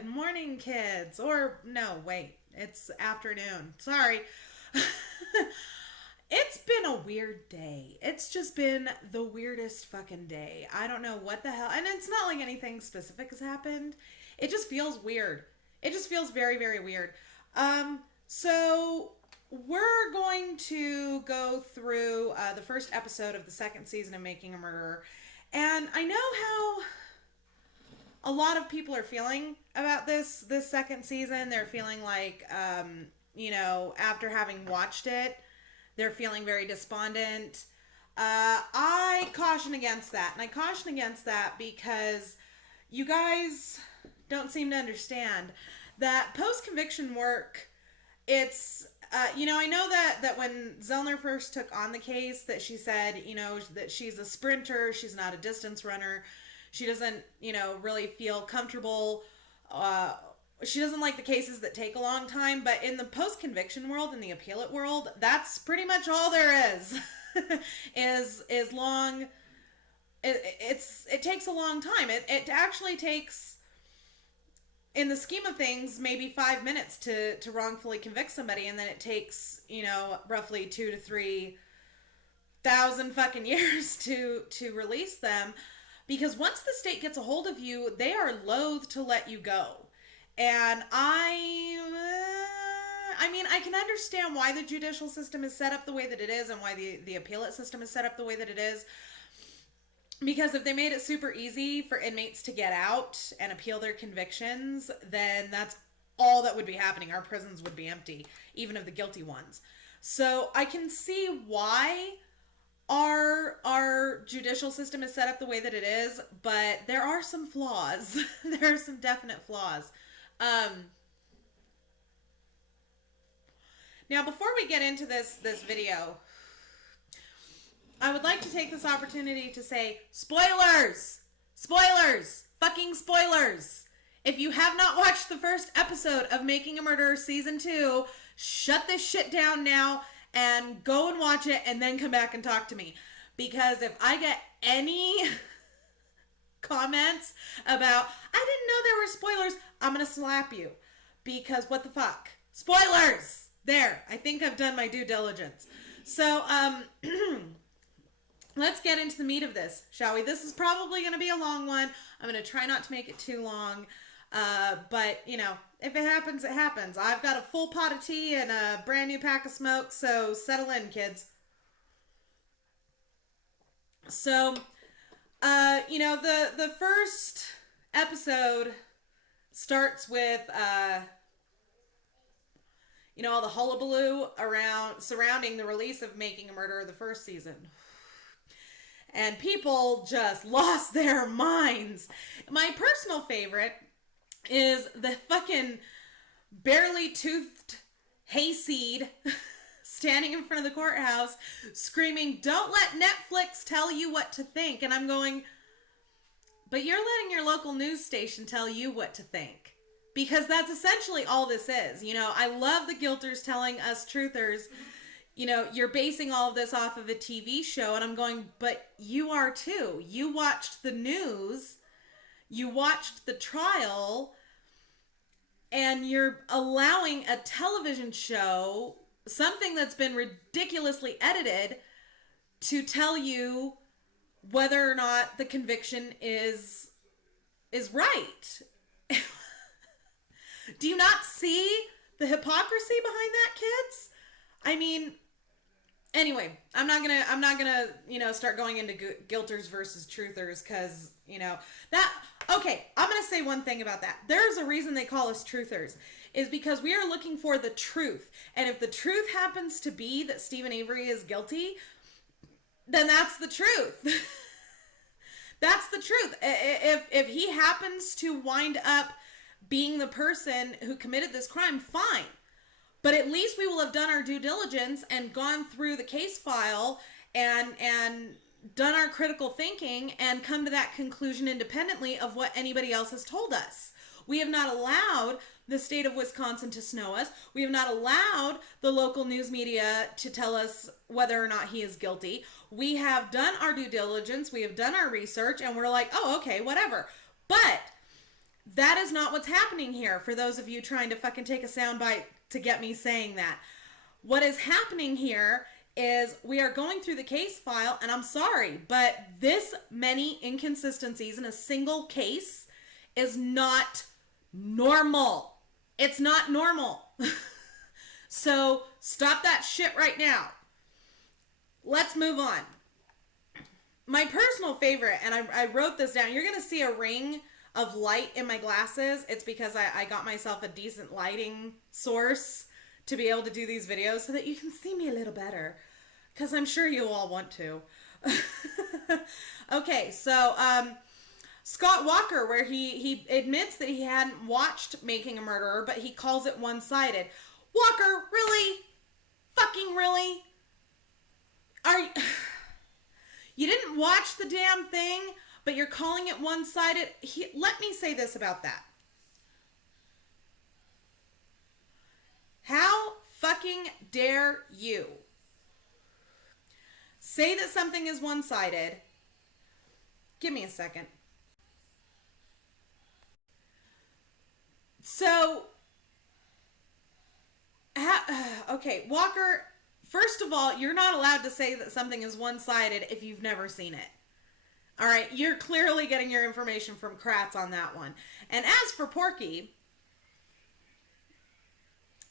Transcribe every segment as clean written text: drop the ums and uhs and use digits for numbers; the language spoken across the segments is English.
Good morning, kids. Or, no, wait. It's afternoon. Sorry. It's been a weird day. It's just been the weirdest fucking day. I don't know what the hell. And it's not like anything specific has happened. It just feels weird. It just feels very, very weird. So we're going to go through the first episode of the second season of Making a Murderer. And I know how a lot of people are feeling about this second season. They're feeling like, after having watched it, they're feeling very despondent. I caution against that. And I caution against that because you guys don't seem to understand that post-conviction work, it's, I know that when Zoeller first took on the case, that she said, that she's a sprinter, she's not a distance runner. She doesn't, really feel comfortable. She doesn't like the cases that take a long time. But in the post-conviction world, in the appellate world, that's pretty much all there is. is long. It takes a long time. It actually takes, in the scheme of things, maybe 5 minutes to wrongfully convict somebody, and then it takes, roughly 2,000 to 3,000 fucking years to release them. Because once the state gets a hold of you, they are loath to let you go. And I can understand why the judicial system is set up the way that it is and why the appellate system is set up the way that it is. Because if they made it super easy for inmates to get out and appeal their convictions, then that's all that would be happening. Our prisons would be empty, even of the guilty ones. So I can see why our judicial system is set up the way that it is, but there are some flaws. There are some definite flaws. Now, before we get into this video, I would like to take this opportunity to say, spoilers! Spoilers! Fucking spoilers! If you have not watched the first episode of Making a Murderer Season 2, shut this shit down now and go and watch it and then come back and talk to me. Because if I get any comments about, I didn't know there were spoilers, I'm going to slap you. Because what the fuck? Spoilers! There, I think I've done my due diligence. So, let's get into the meat of this, shall we? This is probably going to be a long one. I'm going to try not to make it too long. But, if it happens, it happens. I've got a full pot of tea and a brand new pack of smoke, so settle in, kids. So, the first episode starts with, all the hullabaloo surrounding the release of Making a Murderer the first season. And people just lost their minds. My personal favorite is the fucking barely toothed hayseed standing in front of the courthouse screaming, "Don't let Netflix tell you what to think." And I'm going, but you're letting your local news station tell you what to think. Because that's essentially all this is. I love the guilters telling us truthers, you're basing all of this off of a TV show. And I'm going, but you are too. You watched the news. You watched the trial. And you're allowing a television show, something that's been ridiculously edited, to tell you whether or not the conviction is right. Do you not see the hypocrisy behind that, kids? Anyway, I'm not gonna, start going into guilters versus truthers, because, okay, I'm gonna say one thing about that. There's a reason they call us truthers, is because we are looking for the truth. And if the truth happens to be that Stephen Avery is guilty, then that's the truth. That's the truth. If he happens to wind up being the person who committed this crime, fine. But at least we will have done our due diligence and gone through the case file and done our critical thinking and come to that conclusion independently of what anybody else has told us. We have not allowed the state of Wisconsin to snow us. We have not allowed the local news media to tell us whether or not he is guilty. We have done our due diligence. We have done our research, and we're like, oh, okay, whatever. But That is not what's happening here, for those of you trying to fucking take a soundbite to get me saying that. What is happening here is we are going through the case file, and I'm sorry, but this many inconsistencies in a single case is not normal. It's not normal. So stop that shit right now. Let's move on. My personal favorite, and I wrote this down, you're going to see a ring of light in my glasses. It's because I got myself a decent lighting source to be able to do these videos so that you can see me a little better, because I'm sure you all want to. Okay, so Scott Walker, where he admits that he hadn't watched Making a Murderer, but he calls it one-sided. Walker, really? Fucking really? You didn't watch the damn thing, but you're calling it one-sided? Let me say this about that. How fucking dare you say that something is one-sided? Give me a second. So, okay, Walker, first of all, you're not allowed to say that something is one-sided if you've never seen it. All right, you're clearly getting your information from Kratz on that one. And as for Porky,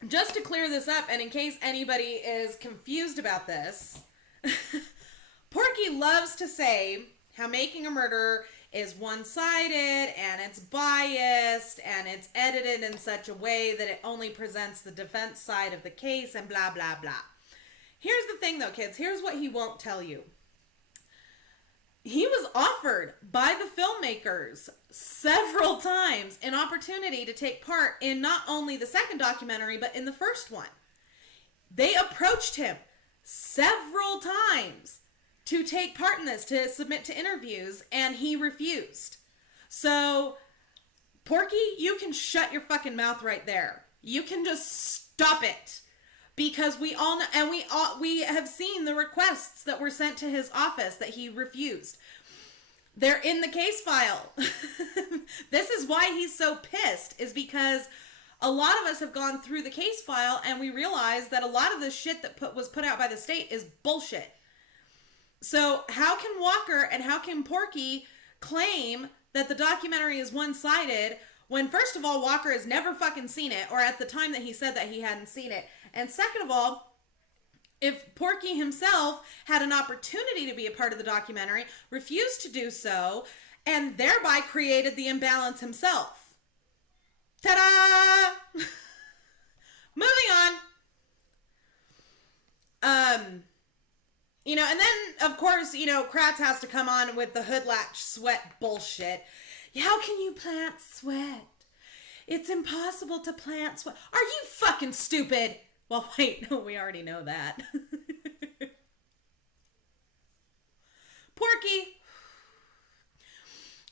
just to clear this up, and in case anybody is confused about this, Porky loves to say how Making a Murderer is one-sided, and it's biased, and it's edited in such a way that it only presents the defense side of the case, and blah, blah, blah. Here's the thing, though, kids. Here's what he won't tell you. He was offered by the filmmakers several times an opportunity to take part in not only the second documentary, but in the first one. They approached him several times to take part in this, to submit to interviews, and he refused. So, Porky, you can shut your fucking mouth right there. You can just stop it. Because we all know, and we have seen the requests that were sent to his office that he refused. They're in the case file. This is why he's so pissed, is because a lot of us have gone through the case file and we realize that a lot of the shit that was put out by the state is bullshit. So how can Walker and how can Porky claim that the documentary is one-sided when, first of all, Walker has never fucking seen it, or at the time that he said that he hadn't seen it? And second of all, if Porky himself had an opportunity to be a part of the documentary, refused to do so, and thereby created the imbalance himself. Ta-da! Moving on. And then, of course, Kratz has to come on with the hood latch sweat bullshit. How can you plant sweat? It's impossible to plant sweat. Are you fucking stupid? Well, wait, no, we already know that. Porky,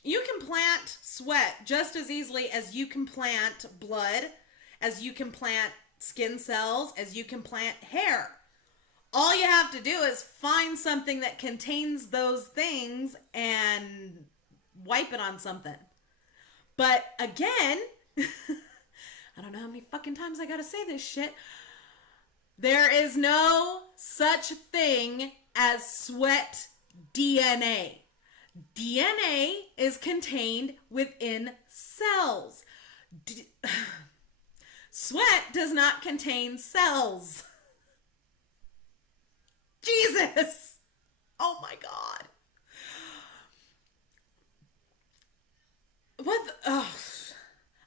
you can plant sweat just as easily as you can plant blood, as you can plant skin cells, as you can plant hair. All you have to do is find something that contains those things and wipe it on something. But again, I don't know how many fucking times I gotta say this shit. There is no such thing as sweat DNA. DNA is contained within cells. Sweat does not contain cells. Jesus! Oh my God. What the... Oh,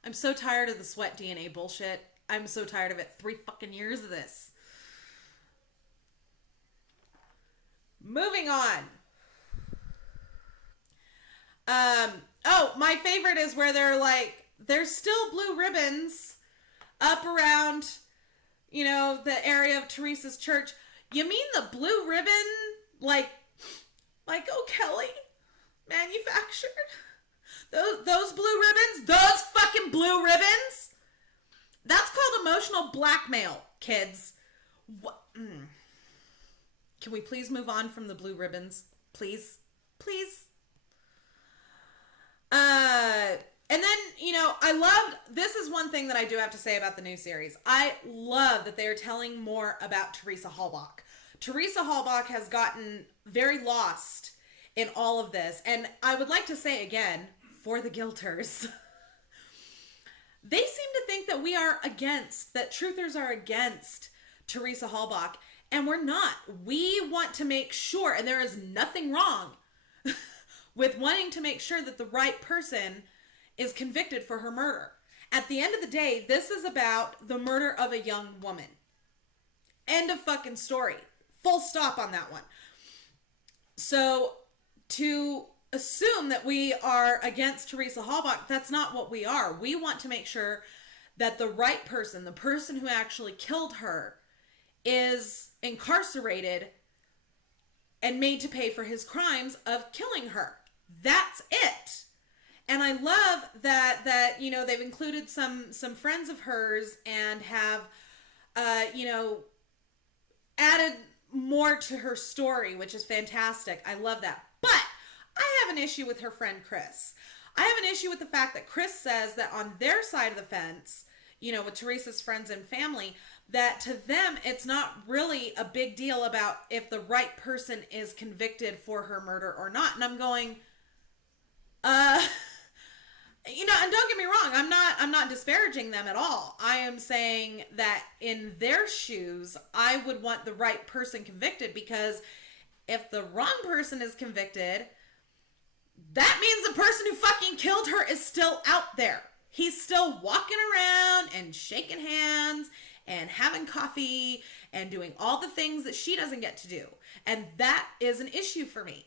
I'm so tired of the sweat DNA bullshit. I'm so tired of it. 3 fucking years of this. Moving on. My favorite is where they're like, there's still blue ribbons up around, the area of Teresa's church. You mean the blue ribbon, like O'Kelly manufactured? Those blue ribbons? Those fucking blue ribbons? That's called emotional blackmail, kids. What? Can we please move on from the blue ribbons? Please? Please? And then, I loved, this is one thing that I do have to say about the new series. I love that they are telling more about Teresa Halbach. Teresa Halbach has gotten very lost in all of this. And I would like to say again, for the guilters, they seem to think that we are against, that truthers are against Teresa Halbach. And we're not. We want to make sure, and there is nothing wrong with wanting to make sure that the right person is convicted for her murder. At the end of the day, this is about the murder of a young woman. End of fucking story. Full stop on that one. So to assume that we are against Teresa Halbach, that's not what we are. We want to make sure that the right person, the person who actually killed her, is incarcerated and made to pay for his crimes of killing her. That's it. And I love that they've included some friends of hers and have added more to her story, which is fantastic. I love that. But I have an issue with her friend Chris. I have an issue with the fact that Chris says that on their side of the fence, with Teresa's friends and family, that to them, it's not really a big deal about if the right person is convicted for her murder or not. And I'm going, and don't get me wrong, I'm not disparaging them at all. I am saying that in their shoes, I would want the right person convicted, because if the wrong person is convicted, that means the person who fucking killed her is still out there. He's still walking around and shaking hands and having coffee and doing all the things that she doesn't get to do. And that is an issue for me.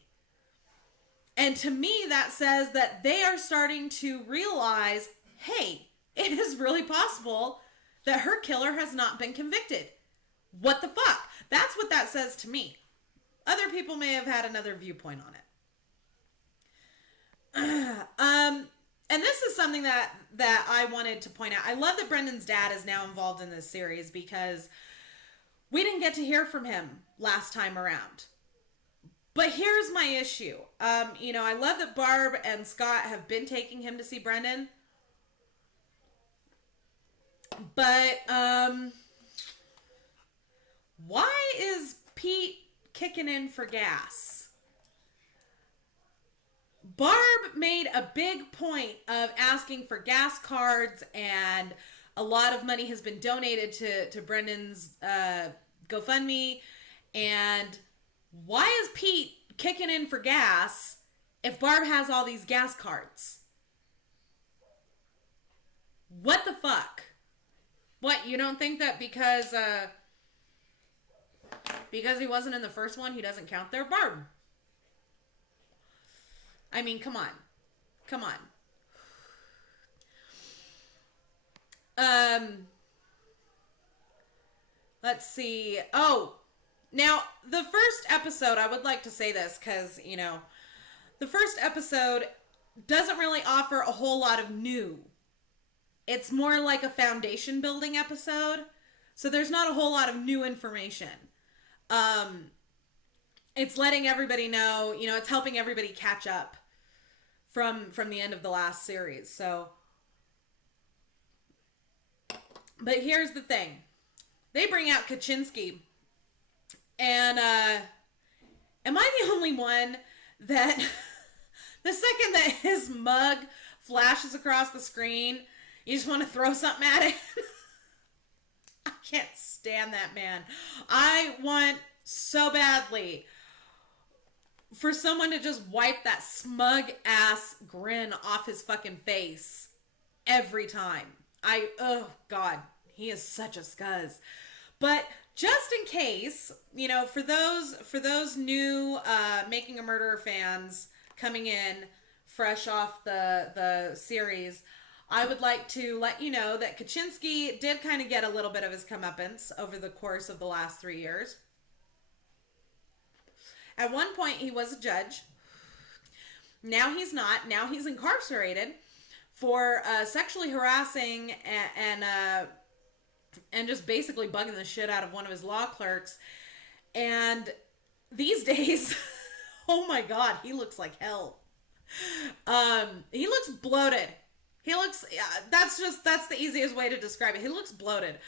And to me, that says that they are starting to realize, hey, it is really possible that her killer has not been convicted. What the fuck? That's what that says to me. Other people may have had another viewpoint on it. And this is something that I wanted to point out. I love that Brendan's dad is now involved in this series, because we didn't get to hear from him last time around. But here's my issue. I love that Barb and Scott have been taking him to see Brendan. But why is Pete kicking in for gas? Barb made a big point of asking for gas cards, and a lot of money has been donated to Brendan's GoFundMe. And why is Pete kicking in for gas if Barb has all these gas cards? What the fuck? What, you don't think that because he wasn't in the first one, he doesn't count there? Barb. I mean, come on. Come on. Let's see. Oh, now the first episode, I would like to say this because, the first episode doesn't really offer a whole lot of new. It's more like a foundation building episode. So there's not a whole lot of new information. It's letting everybody know, it's helping everybody catch up from the end of the last series. So, but here's the thing. They bring out Kachinsky, and am I the only one that the second that his mug flashes across the screen, you just want to throw something at it? I can't stand that man. I want so badly for someone to just wipe that smug ass grin off his fucking face every time. Oh God, he is such a scuzz. But just in case, for those new Making a Murderer fans coming in fresh off the series, I would like to let you know that Kachinsky did kind of get a little bit of his comeuppance over the course of the last 3 years. At one point, he was a judge. Now he's not. Now he's incarcerated for sexually harassing and just basically bugging the shit out of one of his law clerks. And these days, oh my God, he looks like hell. He looks bloated. He looks, that's the easiest way to describe it. He looks bloated.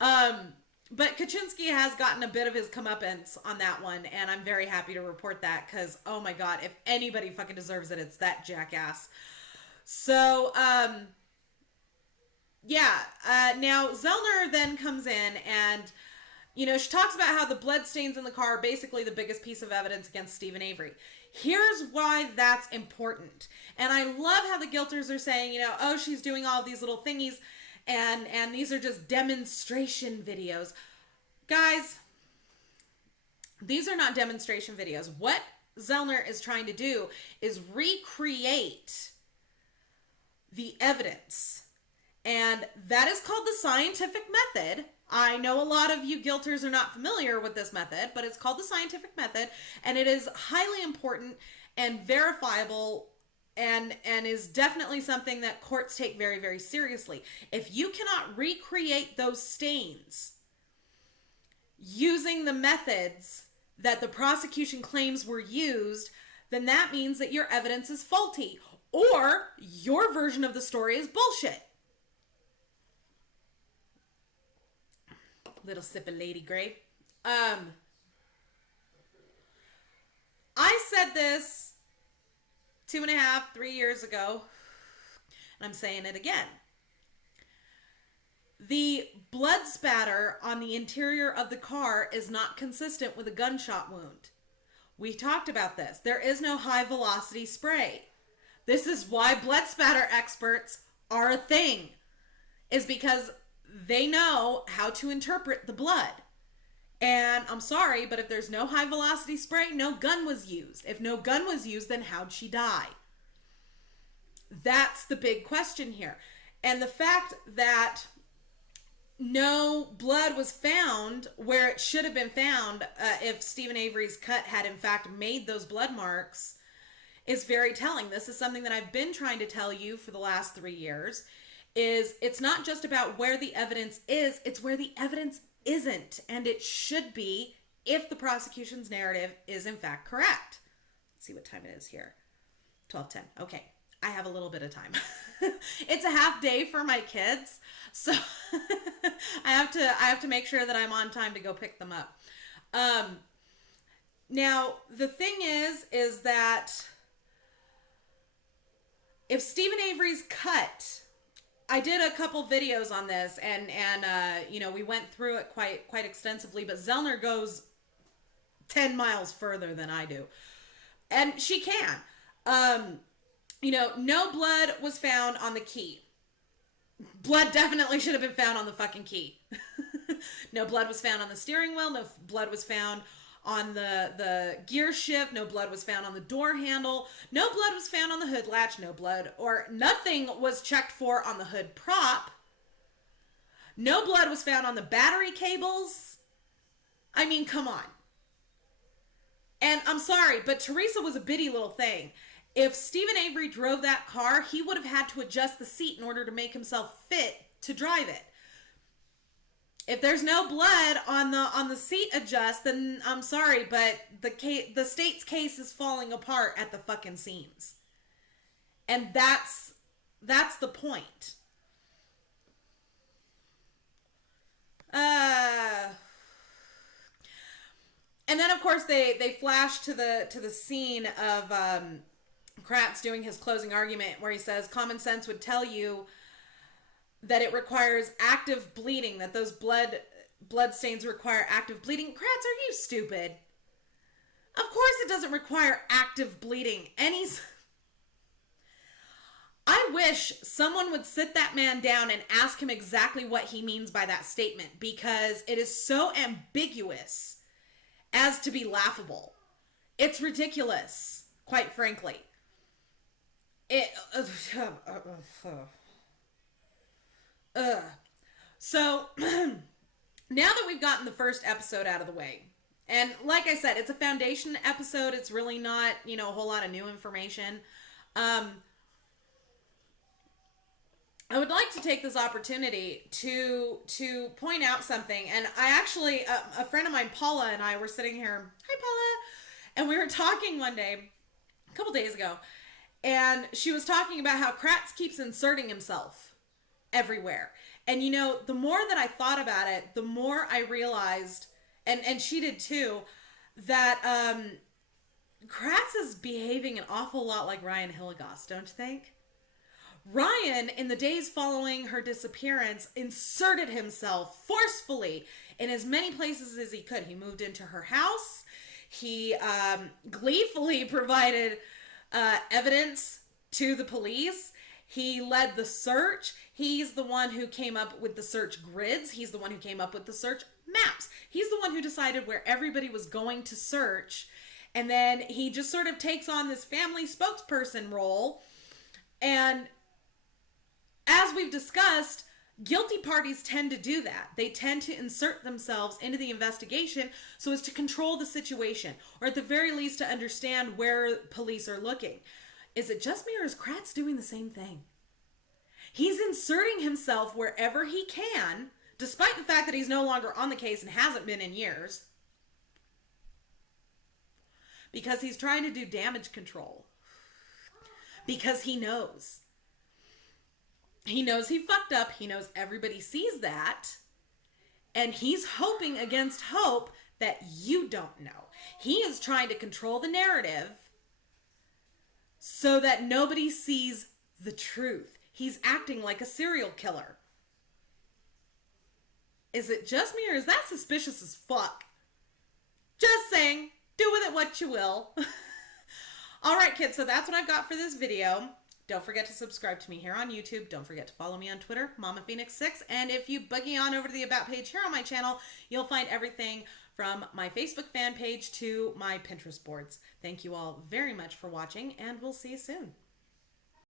But Kachinsky has gotten a bit of his comeuppance on that one, and I'm very happy to report that, because, oh my god, if anybody fucking deserves it, it's that jackass. So, now Zoeller then comes in, and, you know, she talks about how the blood stains in the car are basically the biggest piece of evidence against Stephen Avery. Here's why that's important. And I love how the guilters are saying, you know, oh, she's doing all these little thingies, and these are just demonstration videos. Guys, these are not demonstration videos. What Zoeller is trying to do is recreate the evidence. And that is called the scientific method. I know a lot of you guilters are not familiar with this method, but it's called the scientific method, and it is highly important and verifiable, and is definitely something that courts take very, very seriously. If you cannot recreate those stains using the methods that the prosecution claims were used, then that means that your evidence is faulty, or your version of the story is bullshit. Little sip of Lady Grey. I said this 2.5, 3 years ago, and I'm saying it again. The blood spatter on the interior of the car is not consistent with a gunshot wound. We talked about this. There is no high velocity spray. This is why blood spatter experts are a thing, is because they know how to interpret the blood. And I'm sorry, but if there's no high velocity spray, no gun was used. If no gun was used, then how'd she die? That's the big question here. And the fact that no blood was found where it should have been found, if Stephen Avery's cut had in fact made those blood marks, is very telling. This is something that I've been trying to tell you for the last 3 years, is it's not just about where the evidence is, it's where the evidence isn't. And it should be if the prosecution's narrative is in fact correct. Let's see what time it is here. 12:10. Okay. I have a little bit of time. It's a half day for my kids, so I have to make sure that I'm on time to go pick them up. Now the thing is that if Stephen Avery's cut, I did a couple videos on this, and you know, we went through it quite extensively, but Zoeller goes 10 miles further than I do, and she can. You know, no blood was found on the key. Blood definitely should have been found on the fucking key. No blood was found on the steering wheel. No blood was found on the gear shift. No blood was found on the door handle. No blood was found on the hood latch. No blood, or nothing was checked for on the hood prop. No blood was found on the battery cables. I mean, come on. And I'm sorry, but Teresa was a bitty little thing. If Stephen Avery drove that car, he would have had to adjust the seat in order to make himself fit to drive it. If there's no blood on the seat adjust, then I'm sorry, but the state's case is falling apart at the fucking seams. And that's the point. And then of course they flash to the scene of Kratz doing his closing argument, where he says common sense would tell you that it requires active bleeding, that those blood stains require active bleeding. Kratz, are you stupid? Of course it doesn't require active bleeding. I wish someone would sit that man down and ask him exactly what he means by that statement, because it is so ambiguous as to be laughable. It's ridiculous, quite frankly. So now that we've gotten the first episode out of the way, and like I said, it's a foundation episode. It's really not, you know, a whole lot of new information. I would like to take this opportunity to point out something. And I actually, a friend of mine, Paula, and I were sitting here. Hi, Paula. And we were talking one day, a couple days ago. And she was talking about how Kratz keeps inserting himself everywhere. And, you know, the more that I thought about it, the more I realized, and she did too, that Kratz is behaving an awful lot like Ryan Hilligoss, don't you think? Ryan, in the days following her disappearance, inserted himself forcefully in as many places as he could. He moved into her house. He gleefully provided evidence to the police. He led the search. He's the one who came up with the search grids. He's the one who came up with the search maps. He's the one who decided where everybody was going to search. And then he just sort of takes on this family spokesperson role. And as we've discussed, guilty parties tend to do that. They tend to insert themselves into the investigation so as to control the situation, or at the very least to understand where police are looking. Is it just me, or is Kratz doing the same thing? He's inserting himself wherever he can, despite the fact that he's no longer on the case and hasn't been in years, because he's trying to do damage control. Because he knows. He knows he fucked up. He knows everybody sees that. And he's hoping against hope that you don't know. He is trying to control the narrative so that nobody sees the truth. He's acting like a serial killer. Is it just me, or is that suspicious as fuck? Just saying. Do with it what you will. Alright, kids, so that's what I've got for this video. Don't forget to subscribe to me here on YouTube. Don't forget to follow me on Twitter, Mama Phoenix 6. And if you buggy on over to the About page here on my channel, you'll find everything from my Facebook fan page to my Pinterest boards. Thank you all very much for watching, and we'll see you soon.